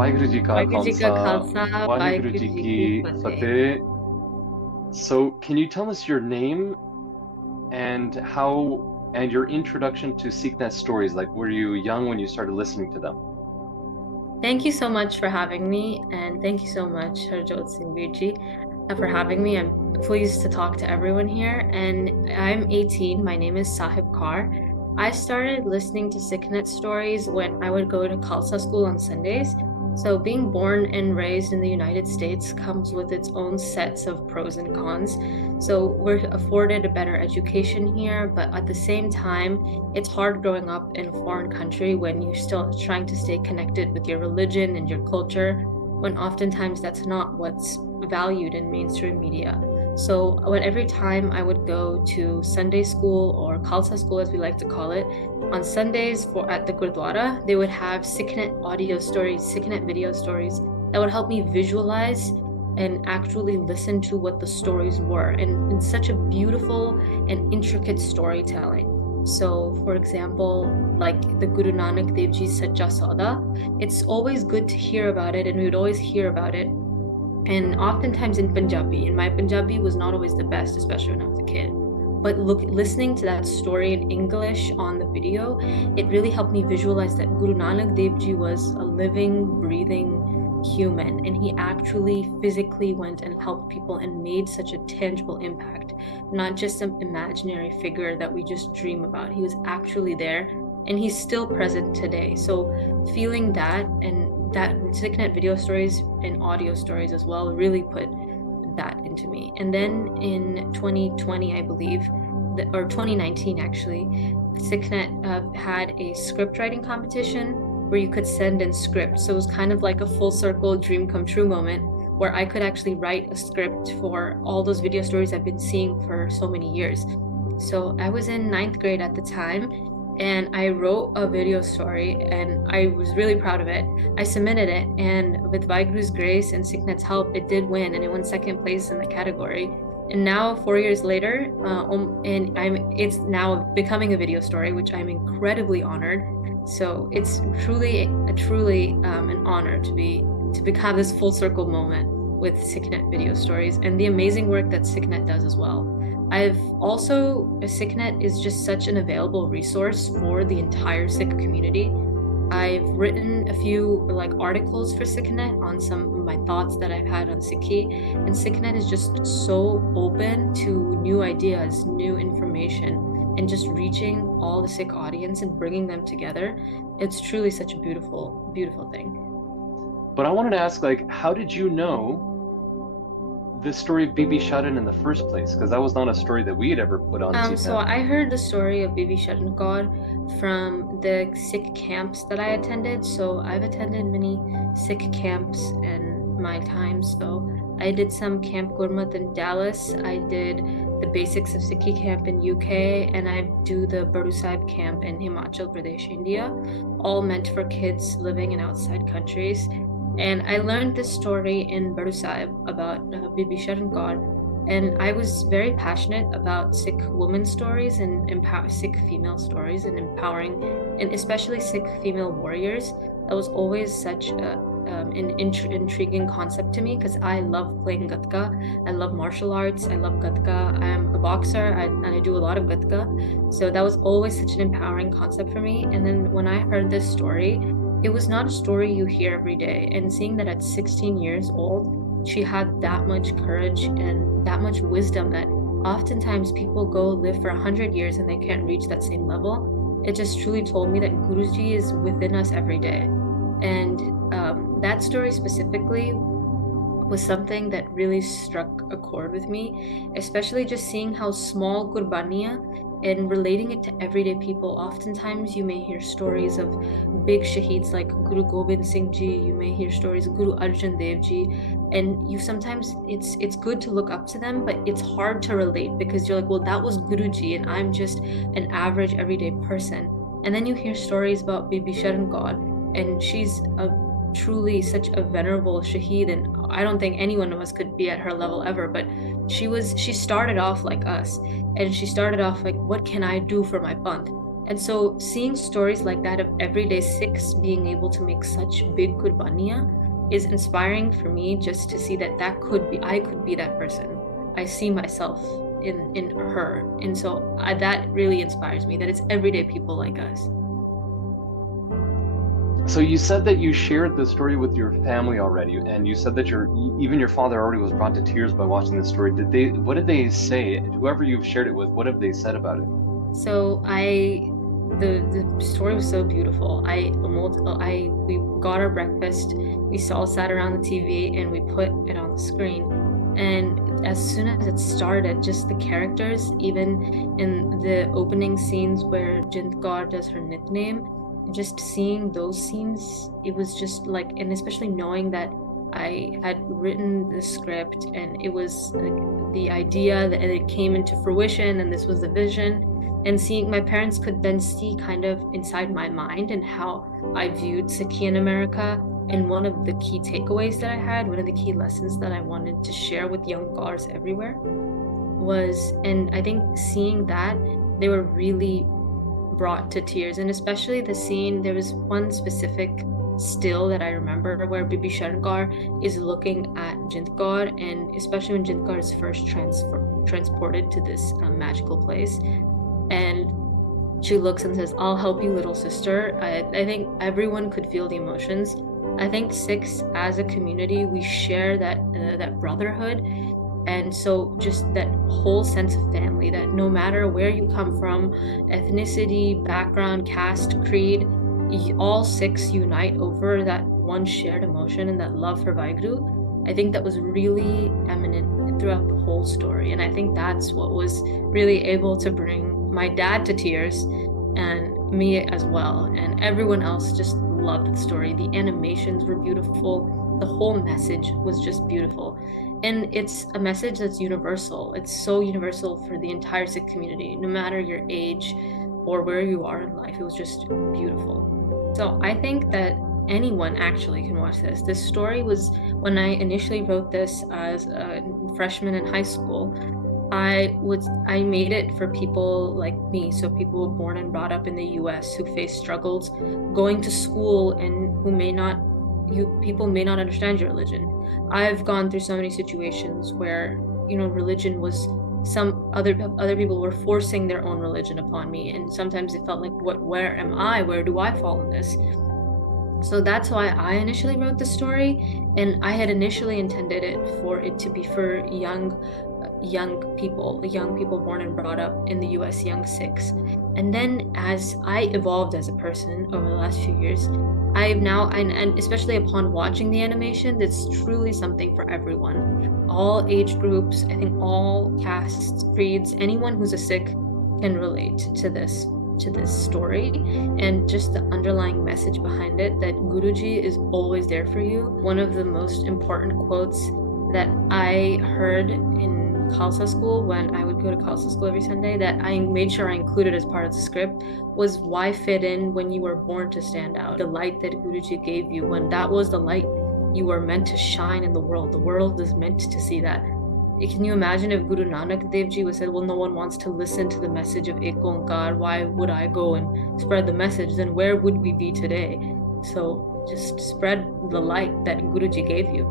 वाहिगुरु जी का वाहिगुरु जी खालसा, का खालसा, वाहिगुरु वाहिगुरु जी जी की की फतेह। फतेह. So, can you tell us your name and and your introduction to SikhNet stories? Like, were you young when you started listening to them? Thank you so much for having me, and thank you so much, Harjot Singh Virji, for having me. I'm pleased to talk to everyone here, and I'm 18. My name is Sahib Kaur. I started listening to SikhNet stories when I would go to Khalsa school on Sundays. So, being born and raised in the United States comes with its own sets of pros and cons. So, we're afforded a better education here, but at the same time, it's hard growing up in a foreign country when you're still trying to stay connected with your religion and your culture, when oftentimes that's not what's valued in mainstream media. So, when every time I would go to Sunday school or Khalsa school, as we like to call it, on Sundays for at the Gurdwara, they would have SikhNet audio stories, SikhNet video stories that would help me visualize and actually listen to what the stories were and in such a beautiful and intricate storytelling. So, for example, like the Guru Nanak Dev Ji's Sacha Sauda, it's always good to hear about it, and we would always hear about it. And oftentimes in Punjabi, and my Punjabi was not always the best, especially when I was a kid. But listening to that story in English on the video, it really helped me visualize that Guru Nanak Dev Ji was a living, breathing human, and he actually physically went and helped people and made such a tangible impact, not just some imaginary figure that we just dream about. He was actually there, and he's still present today. So feeling that and that SikhNet video stories and audio stories as well really put that into me. And then in 2020, I believe, or 2019 actually, SikhNet had a script writing competition where you could send in scripts. So it was kind of like a full circle dream come true moment where I could actually write a script for all those video stories I've been seeing for so many years. So I was in ninth grade at the time, and I wrote a video story, and I was really proud of it. I submitted it, and with Vaiguru's grace and SikhNet's help, it did win, and it won second place in the category. And now, 4 years later, and it's now becoming a video story, which I'm incredibly honored. So it's truly an honor to have this full circle moment with SikhNet video stories and the amazing work that SikhNet does as well. SikhNet is just such an available resource for the entire Sikh community. I've written a few like articles for SikhNet on some of my thoughts that I've had on Sikhi, and SikhNet is just so open to new ideas, new information, and just reaching all the Sikh audience and bringing them together. It's truly such a beautiful, beautiful thing. But I wanted to ask, like, how did you know the story of Bibi Sharan in the first place? Because that was not a story that we had ever put on So SikhNet. I heard the story of Bibi Sharan from the Sikh camps that I attended. So I've attended many Sikh camps in my time. So I did some Camp Gurmat in Dallas. I did the basics of Sikhi camp in UK, and I do the Baru Sahib camp in Himachal Pradesh, India, all meant for kids living in outside countries. And I learned this story in Baru Sahib about Bibi Sharan and I was very passionate about Sikh women stories and Sikh female stories and empowering, and especially Sikh female warriors. That was always such an intriguing concept to me because I love playing Gatka. I love martial arts. I love Gatka. I'm a boxer and I do a lot of Gatka. So that was always such an empowering concept for me. And then when I heard this story, it was not a story you hear every day. And seeing that at 16 years old, she had that much courage and that much wisdom that oftentimes people go live for 100 years and they can't reach that same level. It just truly told me that Guruji is within us every day. And that story specifically was something that really struck a chord with me, especially just seeing how small Gurbani and relating it to everyday people. Oftentimes, you may hear stories of big Shaheeds like Guru Gobind Singh Ji. You may hear stories of Guru Arjan Dev Ji, and you sometimes it's good to look up to them, but it's hard to relate because you're like, well, that was Guruji, and I'm just an average everyday person. And then you hear stories about Bibi Sharan God, and she's a truly such a venerable Shaheed, and I don't think anyone of us could be at her level ever, but she started off like us, and she started off like, what can I do for my Panth? And so seeing stories like that of everyday Sikhs being able to make such big Gurbaniya is inspiring for me, just to see that I could be that person. I see myself in her. And so that really inspires me, that it's everyday people like us. So you said that you shared the story with your family already, and you said that even your father already was brought to tears by watching the story. What did they say? Whoever you've shared it with, what have they said about it? So the story was so beautiful. We got our breakfast, we all sat around the TV, and we put it on the screen. And as soon as it started, just the characters, even in the opening scenes where Kaur does her nickname, just seeing those scenes, it was just like, and especially knowing that I had written the script and it was like the idea that it came into fruition and this was the vision, and seeing my parents could then see kind of inside my mind and how I viewed Sikhi in America. And one of the key takeaways that I had, one of the key lessons that I wanted to share with young Kaurs everywhere was, and I think seeing that, they were really brought to tears. And especially the scene, there was one specific still that I remember where Bibi Sharan is looking at Kaur, and especially when Kaur is first transported to this magical place, and she looks and says, "I'll help you, little sister." I think everyone could feel the emotions. I think Sikhs as a community, we share that brotherhood, and so just that whole sense of family, that no matter where you come from, ethnicity, background, caste, creed, all Sikhs unite over that one shared emotion and that love for Vaheguru. I think that was really eminent throughout the whole story, and I think that's what was really able to bring my dad to tears, and me as well, and everyone else just loved the story. The animations were beautiful, the whole message was just beautiful, and it's a message that's universal. It's so universal for the entire Sikh community, no matter your age or where you are in life. It was just beautiful. So I think that anyone actually can watch this. This story was, when I initially wrote this as a freshman in high school, I made it for people like me, so people born and brought up in the US who face struggles going to school and who people may not understand your religion. I've gone through so many situations where, religion was, some other people were forcing their own religion upon me, and sometimes it felt like, where am I? Where do I fall in this? So that's why I initially wrote the story, and I had initially intended it to be for young people born and brought up in the US, young Sikhs. And then as I evolved as a person over the last few years, I've now, and especially upon watching the animation, it's truly something for everyone. All age groups, I think all castes, creeds, anyone who's a Sikh can relate to this story, and just the underlying message behind it, that Guruji is always there for you. One of the most important quotes that I heard in Khalsa school, when I would go to Khalsa school every Sunday, that I made sure I included as part of the script, was, "Why fit in when you were born to stand out?" The light that Guruji gave you, when that was the light you were meant to shine in the world is meant to see that. Can you imagine if Guru Nanak Dev Ji was said, "Well, no one wants to listen to the message of Ek Onkar, why would I go and spread the message?" Then where would we be today? So just spread the light that Guruji gave you.